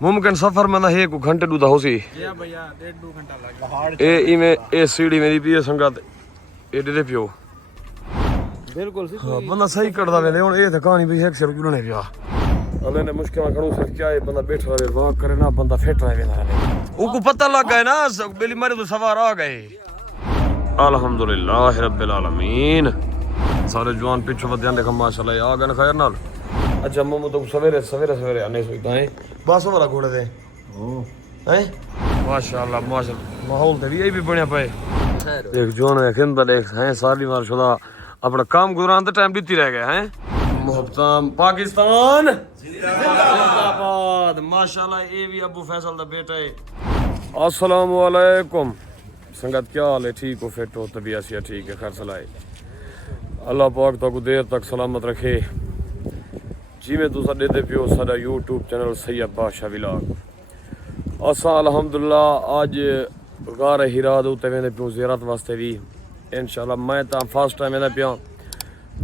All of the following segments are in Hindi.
मुमकिन सफर में ना 1 घंटे दूधा हो सी भैया 1.5-2 घंटा लगे ए इमे ए सीढ़ी मेरी पी संगत ए दे पियो बिल्कुल सी हां बंदा सही करदा वेले हुन ए ते कहानी भी 100 रुपए ने पिया अल्लाह ने मुश्किल खड़ू से क्या है बंदा बैठ रहे वॉक करे ना बंदा फिट रहे वेला उनको पता लग गया ना बेली मारे तो सवार आ गए अल्हम्दुलिल्लाह रब्बिल आलमीन सारे जवान पीछे बदियां देखा माशाल्लाह आ गए खैर नाल अच्छा मम्मू तो सवेरे सवेरे सवेरे आने सोचता है बस वाला घोड़े दे हैं माशाल्लाह माशाल्लाह माहौल ते भी बढ़िया पे एक जवान है खिंदा देख हैं सारी मार शुदा अपना काम गुजरान तो टाइम दीती रह गए हैं मोहब्बत पाकिस्तान जिंदाबाद माशाल्लाह ये भी अबू फैसल दा बेटा है अस्सलाम वालेकुम संगत क्या हाल है ठीक हो फिट हो तबीयत से ठीक है खैर सलाह अल्लाह पाक तो देर तक सलामत रखे जिमें तुसा देते पियो साडा यूट्यूब चैनल सैयद बादशाह व्लॉग असा अल्हम्दुलिल्लाह आज गार हिरा दे उत्ते वेंदे पियो ज़ियारत वास्ते भी इंशाल्लाह मैं ता फर्स्ट टाइम वेंदा पिया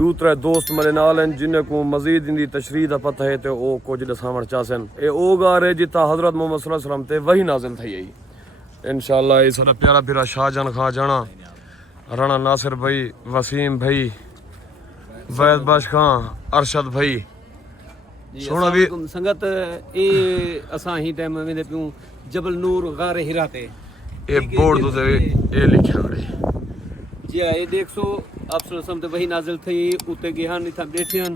दूसरे दोस्त मेरे नाल हैं जिन्हें को मजीद इनकी तशरीह का पता है तो वो कुछ दसावण चाहन ये वो गार है जिता हजरत मोहम्मद सल्लल्लाहु अलैहि वसल्लम ते वही नाजिल थी आई इंशाल्लाह ये सारा प्यारा प्यारा शाहजहान खां जाना राणा नासिर भाई वसीम भाई वैद बाश खां अरशद भाई सोना भी संगत ए असा ही टाइम वेंदे पियो जबल नूर गार हिरा ते ये बोर्ड तो ये लिखा है जी ये देखो आप सल्लल्लाहु ते वही नाजिल थी उते गेहन इथा बैठे हन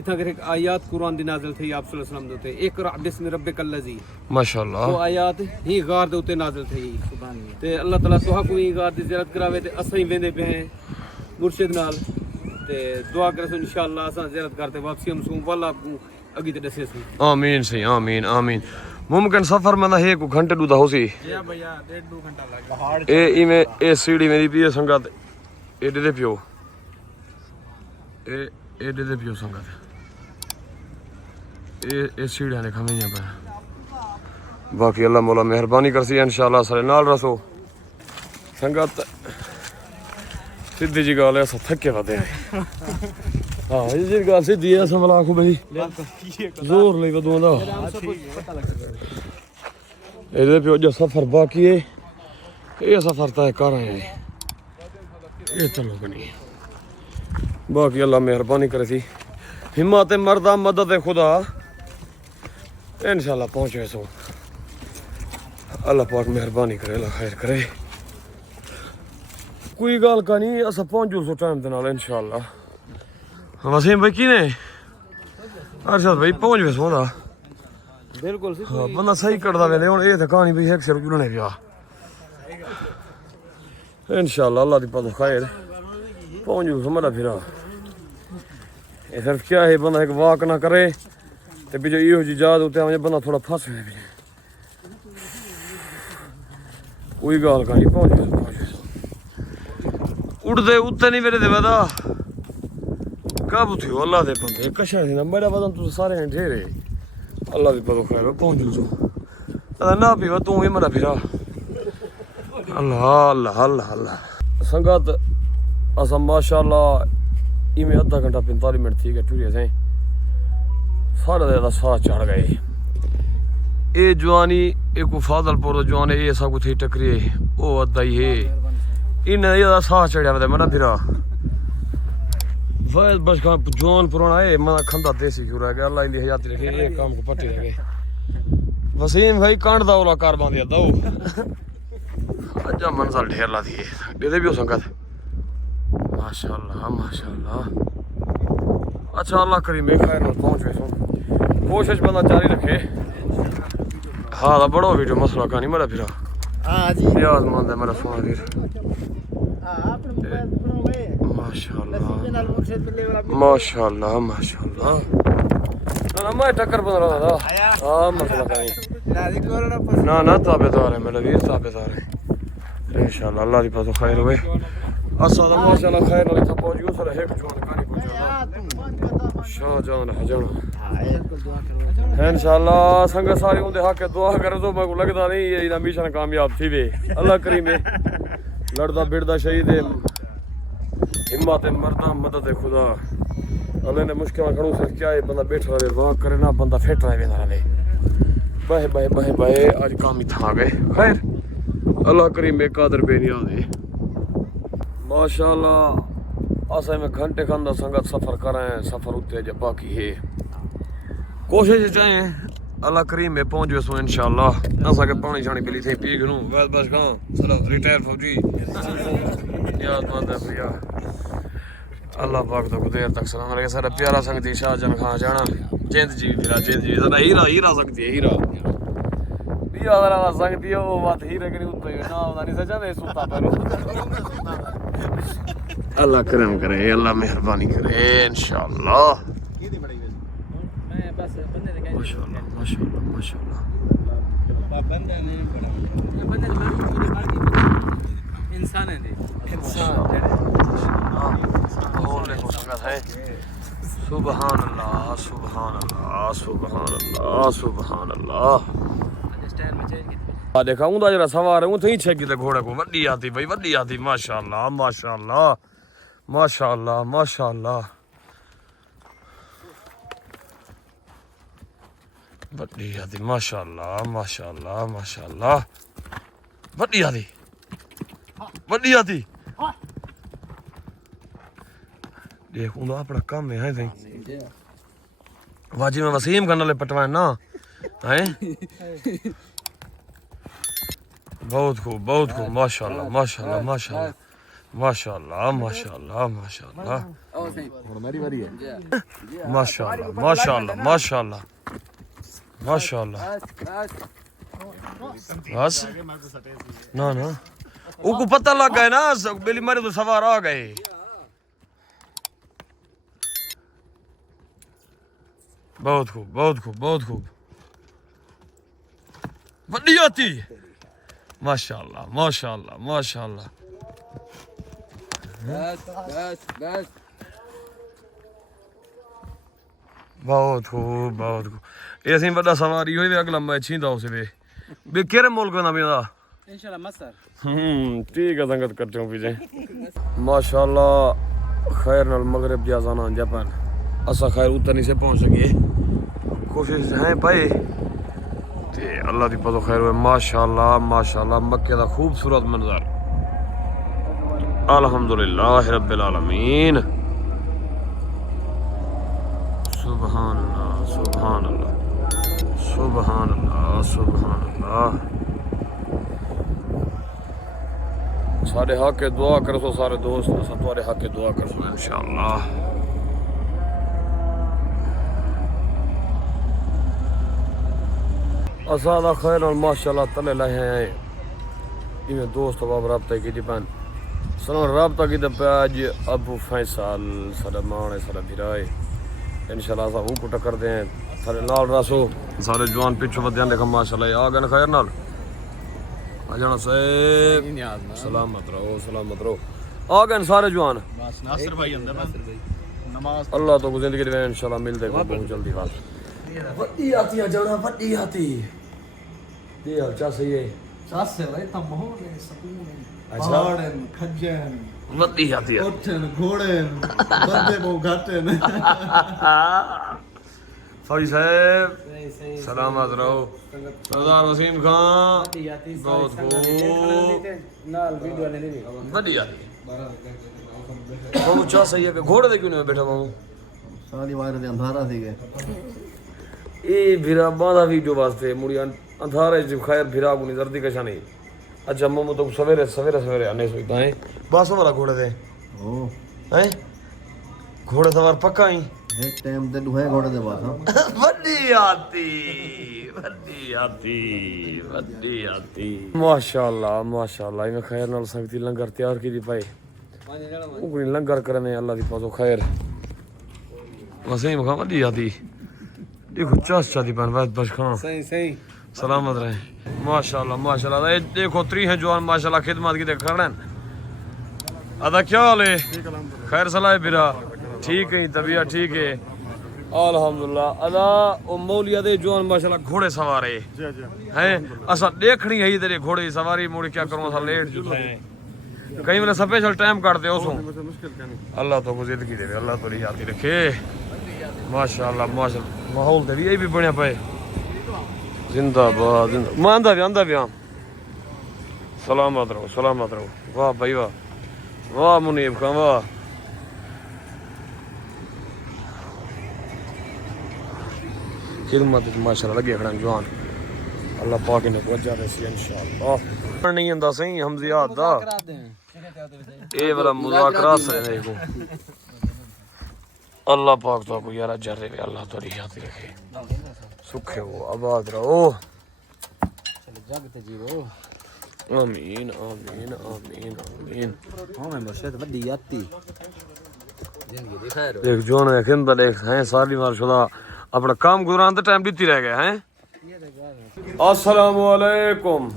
इथा करे आयत कुरान दी नाजिल थी आप सल्लल्लाहु अलैहि वसल्लम ते इकरा बिस्मि रब्बिकल लजी माशाल्लाह वो आयत ही गार दे उते नाजिल थी सुभान अल्लाह ते अल्लाह ताला तोहा को ही गार दी ज़ियारत करावे ते असां ही वेंदे पे हैं मुर्शिद नाल ते दुआ करे इंशाअल्लाह असां ज़ियारत करते वापसी हम सू वाला अगी ते दसे सू आमीन सही आमीन आमीन मुमकिन सफर में ना 1 घंटे दूधा हो सी भैया 1.5-2 घंटा लगे ए इमे ए सीढ़ी मेरी पी संगत ए दे पियो ए दे पियो संगत ए सीढ़ियां ने खमे पे बाकी अल्लाह मौला मेहरबानी करसी इंशाल्लाह सारे नाल रसो संगत सीधी जी गल है थके वदे हाँ ये गल सीधी है समला को भाई जोर ले वदों दा ए दे पियो जो सफर बाकी है ये सफर तय कर रहे हैं ये चलो बनी बाकी अल्लाह मेहरबानी करे थी हिम्मत मर्दा मदद खुदा इंशाल्लाह पहुंचे सो अल्लाह पाक मेहरबानी करे अल्लाह खैर करे कोई गल का नहीं अस पहुंचू सो टाइम दे नाल इंशाल्लाह वसीम भाई किने अरशद भाई पहुंच वे सोदा बिल्कुल सी हां बंदा सही करदा वेले हुन ए ते कहानी भी 100 रुपए ने पिया इंशाल्लाह अल्लाह दी पता खैर पहुंचू समझा फिर ये सिर्फ क्या है बंदा एक वाक ना करे तो बीजो यो जी याद होते हैं बंदा थोड़ा फंस गया भी कोई गाल का नहीं पहुंचे उड़ते उत्ते नहीं मेरे दे वदा कब थी अल्लाह दे बंदे कशा थी ना मेरा वजन तू सारे हैं ढेरे अल्लाह दी पता खैर पहुंचू सो ना पीवा तू ही मरा फिरा अल्लाह अल्लाह अल्लाह अल्लाह संगत असम माशाल्लाह इमें आधा घंटा 45 मिनट थी गए टूरिया से सारा ज्यादा साह चढ़ गए ये जवानी एक फादलपुर जवान ये सब कुछ टकरी वो अदा ही है इन्हें ज्यादा साह चढ़िया वे मैं फिर वैद बस जवान पुराना है मैं खंदा देसी क्यों रह गया अल्लाह इंदी हयाती रखे ये काम को पट्टी रह गए वसीम भाई कांड दा वाला कार बांधिया दो अच्छा मंजल ढेर ला दिए दे भी हो संगत माशाल्लाह माशाल्लाह अच्छा अल्लाह करीम खैर में पहुंच गए कोशिश बंदा जारी रखे हाँ तो बड़ो वीडियो मसला का नहीं मेरा फिर हाँ जी नीयाज़मंद है मेरा सोना वीर माशाल्लाह माशाल्लाह माशाल्लाह ना मैं टक्कर बन रहा था हाँ मसला का नहीं ना ताबेदार है मेरा वीर ताबेदार है इंशाल्लाह अल्लाह की पता खैर हुए असा तो माशाल्लाह खैर वाली था पहुंच गयो सर एक जवान कहानी पूछो शाहजहान हजाना इंशाल्लाह संग सारे उनके हक दुआ करे तो मैं लगता नहीं ये मिशन कामयाब थी वे अल्लाह करीम लड़दा बिड़दा शहीद हिम्मत मरदा मदद खुदा अल्लाह ने मुश्किल खड़ू से क्या है बंदा बैठ रहे वॉक करे ना बंदा फिट रहे वेंदा रहे बहे बहे बहे बहे आज काम ही था गए खैर अल्लाह करीम में कादर बेनिया दे माशाल्लाह असा में घंटे खंदा संगत सफर करें सफर उते जब बाकी है कोशिश चाहे अल्लाह करीम में पहुंच वसो इंशाल्लाह असा के पानी छानी पिली थे पी गनु बस बस खां चलो रिटायर फौजी याद मत है भैया अल्लाह पाक तो देर तक सलाम अलैहि सारा प्यारा संगती शाहजहां खां जाना जिंद जी फिरा जिंद जी जना हीरा हीरा सकती है हीरा बिया वाला सकती है वो बात हीरे करी उतो ना होना नहीं सजा दे सुता पर अल्लाह करम करे अल्लाह मेहरबानी करे इंशाल्लाह माशाल्लाह माशाल्लाह माशाल्लाह इंसान है इंसान सुभान अल्लाह सुभान अल्लाह सुभान अल्लाह सुभान अल्लाह आ देखा उंदा जरा सवार है उथे ही छे किते घोड़े को वड्डी आती भाई वड्डी आती माशाल्लाह माशाल्लाह माशाल्लाह माशाल्लाह वड्डी आती माशाल्लाह माशाल्लाह माशाल्लाह वड्डी आती देख उंदा अपना काम है सही वाजी में वसीम करने ले पटवाए ना हैं बहुत खूब माशाल्लाह माशाल्लाह माशाल्लाह माशाल्लाह माशाल्लाह माशाल्लाह मेरी बारी है माशाल्लाह माशाल्लाह माशाल्लाह माशाल्लाह बस ना ना उनको पता लग गया ना बेली मारे तो सवार आ गए बहुत खूब बहुत खूब बड़ी आती माशाल्लाह माशाल्लाह माशाल्लाह बस बहुत खूब ये असं बड़ा सवारी हुई अगला मैच ही था उसे बे केरे मुल्क ना बेदा इंशाल्लाह मसर ठीक है संगत करते हूँ पीछे माशाल्लाह खैर नाल मगरिब दी अज़ान आ जापन असा खैर उतर नहीं से पहुंच सके कोशिश है भाई ते अल्लाह दी पतो खैर हुए माशाल्लाह माशाल्लाह मक्के दा खूबसूरत मंजर अल्हम्दुलिल्लाह रब्बिल आलमीन सुभान अल्लाह सुभान अल्लाह सुभान अल्लाह सुभान अल्लाह सारे हक के दुआ करो सो सारे दोस्त सब तुम्हारे हक के दुआ करो इंशाअल्लाह असादा खैर और माशाल्लाह तले लहे हैं इन्हें दोस्त बाब रब्ता की दिपन सनो रब्ता की दे आज अबू फैसल सारे माने सारे भिराए इंशाल्लाह सब को टक्कर दे सारे नाल रसो सारे जवान पिछो बदियां देखो माशाल्लाह आ गए खैर नाल आ जाना साहब सलामत रहो आ गए सारे जवान नासिर भाई अंदर नासिर भाई नमाज अल्लाह तो जिंदगी दे इंशाल्लाह मिल देगा बहुत जल्दी बात वड्डी आती है जाना वड्डी आती ये अच्छा सही है सास से भाई तम हो ने सुकून है अच्छा। पहाड़न खजन वड्डी आती है ओठन घोड़न बंदे बहु घाटन फौजी साहब सलामत रहो सरदार वसीम खान बहुत खूब नाल वीडियो ले ली वड्डी आती बहुत अच्छा सही है कि घोड़े दे क्यों नहीं बैठा बाबू साली वायर दे अंधारा सी गए ये भिरा बांधा वीडियो वास्ते मुड़ी अंधारे जो खैर भिरा को नहीं जल्दी कशा नहीं अच्छा मम्मू तो सवेरे सवेरे सवेरे आने सोचता है बासों वाला घोड़े दे ओ हैं घोड़े सवार पक्का ही एक टाइम ते दुहे घोड़े दे बात वड्डी आती माशाल्लाह माशाल्लाह इन्हें खैर नाल संगती लंगर तैयार की दी पाई उगनी लंगर करने अल्लाह दी पासो खैर वसीम खां वड्डी आती देखो चाचा दी बन बस खां सही सलामत रहे माशाल्लाह माशाल्लाह ये देखो त्री हैं जवान माशाल्लाह खिदमत की देख खड़न अदा क्या हाल है खैर सलाह बिरा ठीक है तबीयत ठीक है अल्हम्दुलिल्लाह अदा ओ मौलिया दे जवान माशाल्लाह घोड़े सवार है हैं असा देखनी है तेरे घोड़े की सवारी मुड़ी क्या करूं असा लेट जुटे हैं कई वाले स्पेशल टाइम काटते हो सो अल्लाह तो जिंदगी दे अल्लाह तो याद रखे माशाल्लाह माशाल्लाह माहौल ते भी यही भी बने पे जिंदाबाद मैं आंदा भी हाँ सलामत रहो वाह भाई वाह मुनीब खान वाह खिदमत माशाल्लाह लगे खड़ा जवान अल्लाह पाक ने पहुंचा रहे सी इंशाअल्लाह नहीं आंदा सही हमजियात दा ए वाला मुज़ाकरात से देखो अल्लाह पाक तो को यार अजर दे अल्लाह तोरी याद रखे सुखे हो आबाद रहो जग ते जीरो आमीन आमीन आमीन आमीन हां मैं मुर्शिद बड़ी याती जिंदगी दी खैर हो देख जोन है खिंदा देख हैं सारी माशाल्लाह अपना काम गुजरान दा टाइम दित्ती रह गए हैं अस्सलाम वालेकुम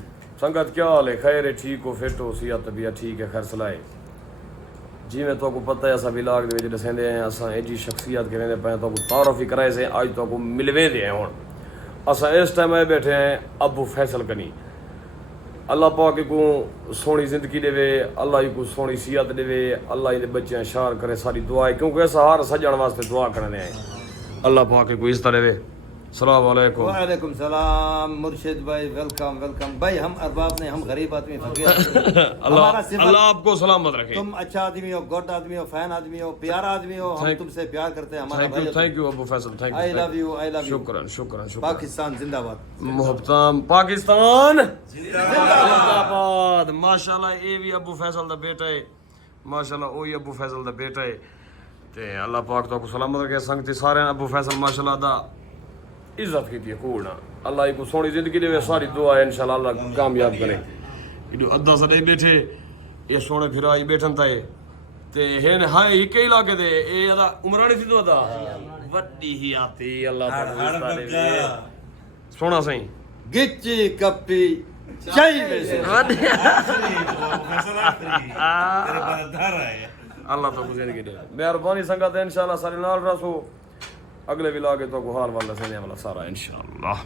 संगत क्या हाल है खैर है ठीक हो फिट हो सेहत तबीयत ठीक है खैर सलाए जिवें तो को पता है असा विलाग दे विच दसेंदे हैं असा ए जी शख्सियत करेंदे पे तो को तारुफ ही कराए से आज तो को मिलवे दे हैं हुन असा इस टाइम आए बैठे हैं अबू फैसल कनी अल्लाह पाक को सोहनी जिंदगी देवे अल्लाह को सोहनी सेहत देवे अल्लाह दे बच्चे शार करे सारी दुआ है क्योंकि असा हर सजण वास्ते दुआ करने आए अल्लाह पाक को इज्जत देवे अस्सलाम वालेकुम वालेकुम सलाम मुर्शिद भाई वेलकम वेलकम भाई हम अरबाब ने हम गरीब आदमी फकीर अल्लाह आपको सलामत रखे तुम अच्छा आदमी हो गुड आदमी हो फैन आदमी हो प्यारा आदमी हो हम तुमसे प्यार करते हैं हमारा भाई thank you Abu Faisal thank I love you शुक्रान पाकिस्तान जिंदाबाद मोहब्बताम पाकिस्तान जिंदाबाद माशाल्लाह ये भी अबू फैसल दा बेटा है माशाल्लाह ओही अबू फैसल दा बेटा है ते अल्लाह पाक तो को सलामत रखे संगति सारे अबू फैसल माशाल्लाह दा इज्जत की थी कूड़ ना अल्लाह को सोहनी जिंदगी दे सारी दुआ है इंशाल्लाह अल्लाह कामयाब करे इडो अद्धा सदे बैठे ये सोने फिराई बैठन ताए ते हेन हाय ही कई लाके दे ए अदा उमरानी थी तो अदा वड्डी ही आती अल्लाह ताला दे सोना सही गिच्ची कप्पी चाय वैसे अल्लाह तो जिंदगी दे मेहरबानी संगत इंशाल्लाह सारे नाल रसो अगले विलागे तो को हाल वाला से वाला सारा इंशाल्लाह